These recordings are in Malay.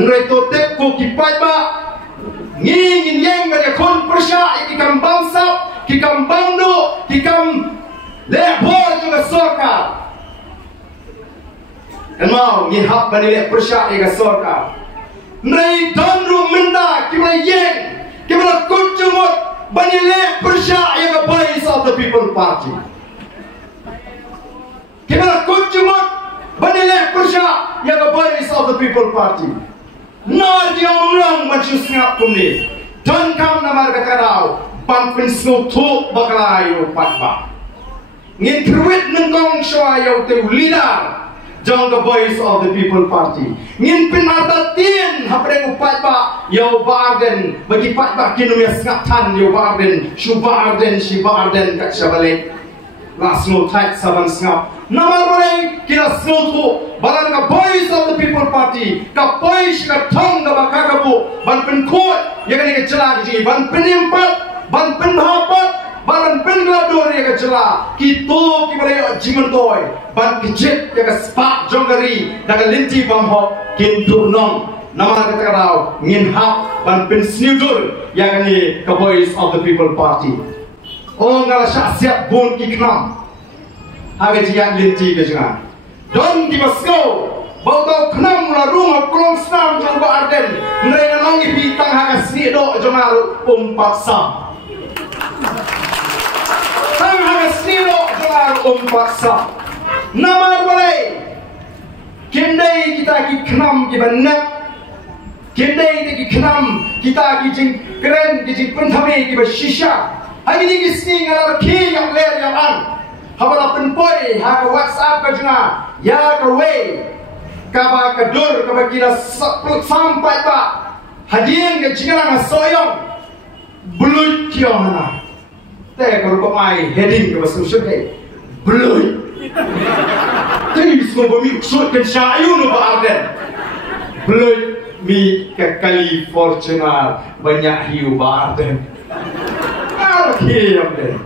Henry totek ko kipai ba ngin yang ba kon persya ikam bangsa kikam bangdo kikam lebor juga sorka mau ngin hak ba le persya ika sorka Henry donru menda kibla yang kibla kunjumut ba le persya ika voice of the people party kibla kunjumut ba le persya ika voice of the people party Nar dia orang macam ngap kumni. Dan kam namar kakarau. Ban pinsno tu bakalayo patba. Ngin kerwit nengkong shoayo te leader. Jong the voice of the people party. Ngin pinatatin hapreng upatba. Yo barden bagi patba kinumya ngatan yo barden. Shu barden shi barden kat shabalik. Lasno tight saban ngap. Namar boleh kira snotu balan ka voice of the people party ka voice ka thong ka bakagabu ban pen khot ya ka jela ji ban pen impat ban pen hapat balan pen glador ya ka jela kito ki boleh jiman toy ban kijet ya ka spark jongari daga linti bam ho kin turnong namar ka takarau ngin hap ban pen snudur ya ka voice of the people party oh ngala siap bun ki knam Aga jian linti ke jangan. Don di Moscow, bau tau kenam la rumah kolong senam jauh Arden. Mereka nangi bintang haga sini do jangan paksa. Tang haga sini do jangan paksa. Nama boleh. Kendai kita ki kenam ki benak. Kendai kita ki kenam kita ki jing keren ki jing pentami ki bersisha. Hari ni ki sini ngalar ki yang ler yang an. Habala penpoi ha WhatsApp ka jena ya ka way ka ba ka dur ka ba kira sampai ba hadian ke jingara soyong blut kiona te ko ko mai heading ke basu syukai blut te semua bumi sud ke syayu no ba arden blut mi ke California banyak hiu ba arden kiam de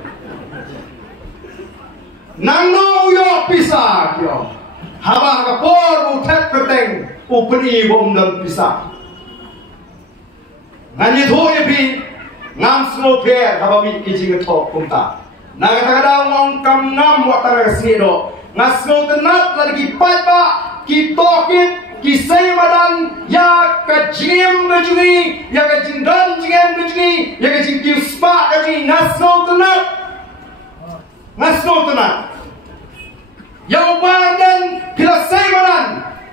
Nangno yo pisah yo, haba ka por utek peteng upeni bom dan pisah. Ngani thoye pi ngam sno pher haba mi kijing thok kumta. Naga tagada ngong kam ngam wa tara sino. Ngasno tenat lagi patba ki tokit ki seimadan ya ka jim gajuni ya ka jingdan jingem gajuni ya ka jingkiu spa gajuni ngasno tenat Ngasno tenang. Yang badan kila seimanan.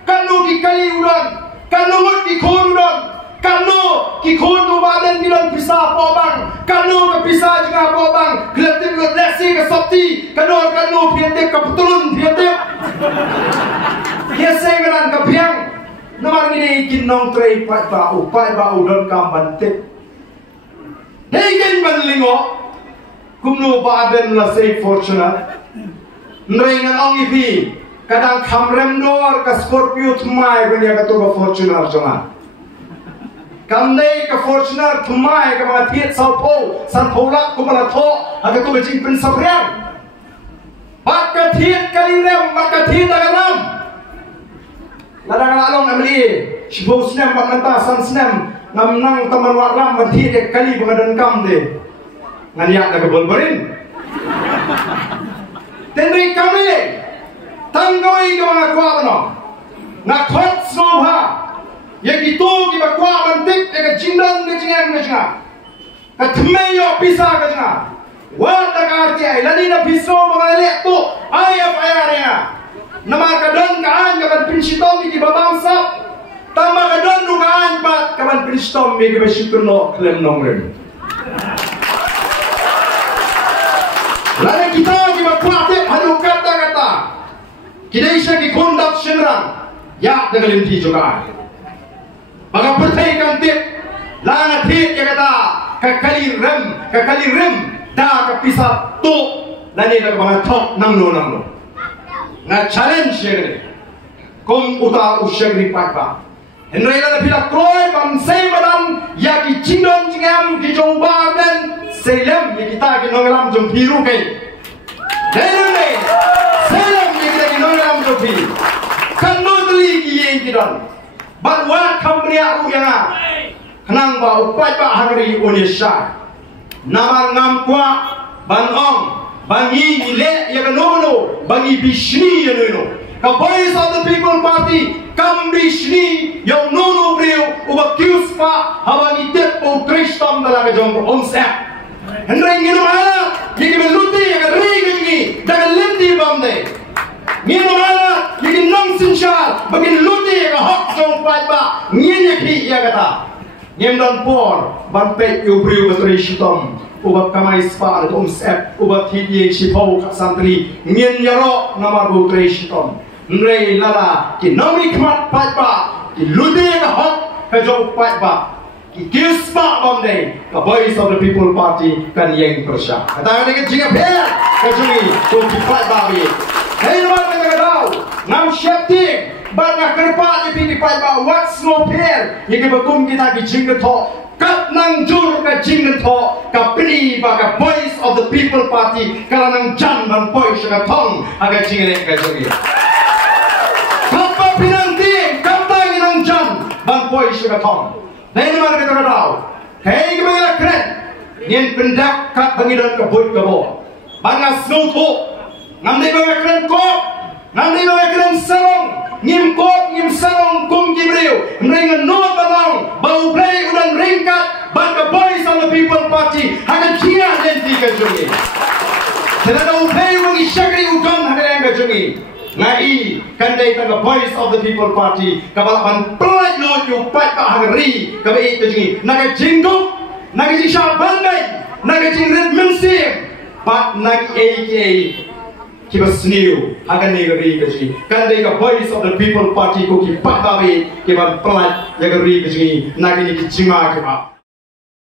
Kanu ki kali udan. Kanu ngut ki khon udan. Kanu ki khon tu badan bilan pisah pobang. Kanu ke pisah juga pobang. Keletim lut lesi ke sabti. Kanu piatik ke petulun piatik. Kia seimanan ke piang. Namar ini ikin nong trei pai bau don kam bantik. Hei gen banlingo. Kumno baden la say fortunate nrengan ong ipi kadang kamrem dor ka Scorpio thmai bania ka to fortunate jama kamdei ka fortunate thmai ka ma thiet sau po san pholak ko mala tho aga to jing pin sapriang bak ka thiet kalirem bak ka thiet aganam ladang lalong amli shibo snem bak nanta san snem ngam nang taman waram ban thiet kali bangadan kam de ngaliak nak bolberin. Tendri kami tanggoi ke mga kuwa no. Ngakot snobha. Yang itu kita kuwa bantik dengan jindan ke jingem ke jinga. Katmeyo pisah ke jinga. Wat tak arti ay lali na piso mga lek tu ayap ayarnya. Nama kadon kaan kaban prinsipom di babamsap. Tama kadon dugaan pat kaban prinsipom di besyukurno klem nongren. Lalu kita juga kuatir hadu kata-kata. Kita isya di kondak senrang. Ya dengan linti juga. Maka pertanyaan tip. Lana tip ya kata. Kakali rem. Dah kepisah tu. Lani nak bangat top nanglo. Nga challenge ya ni. Kom uta usya ni pakba. Henry lana pila kroy bansay badan. Ya ki cingdon cingam ki jomba dan. Selam yang kita kena ngelam jom biru kai. Dari selam yang kita kena ngelam jom biru. Kanu teli yang kita. ban wa kambria uyanga nang ba upai ba hari unisha naman ngam kwa ban ong bangi ile ya kanono bangi bishni ya no ka voice of the people party kam bishni ya nono brio uba kiuspa hawangi tet o kristam dala ka jong onset hendrai ngino ala yigi meluti ya rigi daga lendi bamde ngino ala yigi nong sinchal bagin luti ya hok jong pai ba nginya ki ya kata ngem don por ban pe yu brio batristom ubat kamai spa at omsep ubat hiti shipau santri ngien yaro namar bu kristom nrei lala ki nomi kmat patba ki lude ka hot ka jong patba ki kispa bomde ka voice of the people party kan yeng persya kata ni ke jinga pher ka jungi to ki patba bi hey naman ka daw ngam shepti ban na kerpa di patba what's no pher yeke batum kita ki jinga tho kat nang jur ka jingan tho ka pri ba ka voice of the people party kala nang jan ban poi sha thong aga jingan ka jogi kappa pinanti kapta nang jan ban poi sha thong dai mar ka ta daw hey ke ba kren nien pendak kat bangidon ka boi ka bo banga snow tho ngam dai ba kren ko ngam dai ba kren sarong ngim kot ngim sarong kum gibreu mrenga no balong bau play udan ringkat ban ka voice of the people party haga kia denti ka jungi tena bau play wangi shakri udon haga ka jungi ngai kandai ta voice of the people party ka ban play lo yu pat ka haga ri ka bai ka jungi naga jingu naga ji sha bandai naga jing red minsim pat nagi aka kiba sniu akan negeri kecil. Kan dia voice of the people party ko ki patawi kiba pelat negeri kecil. Nagi ni kicima kiba.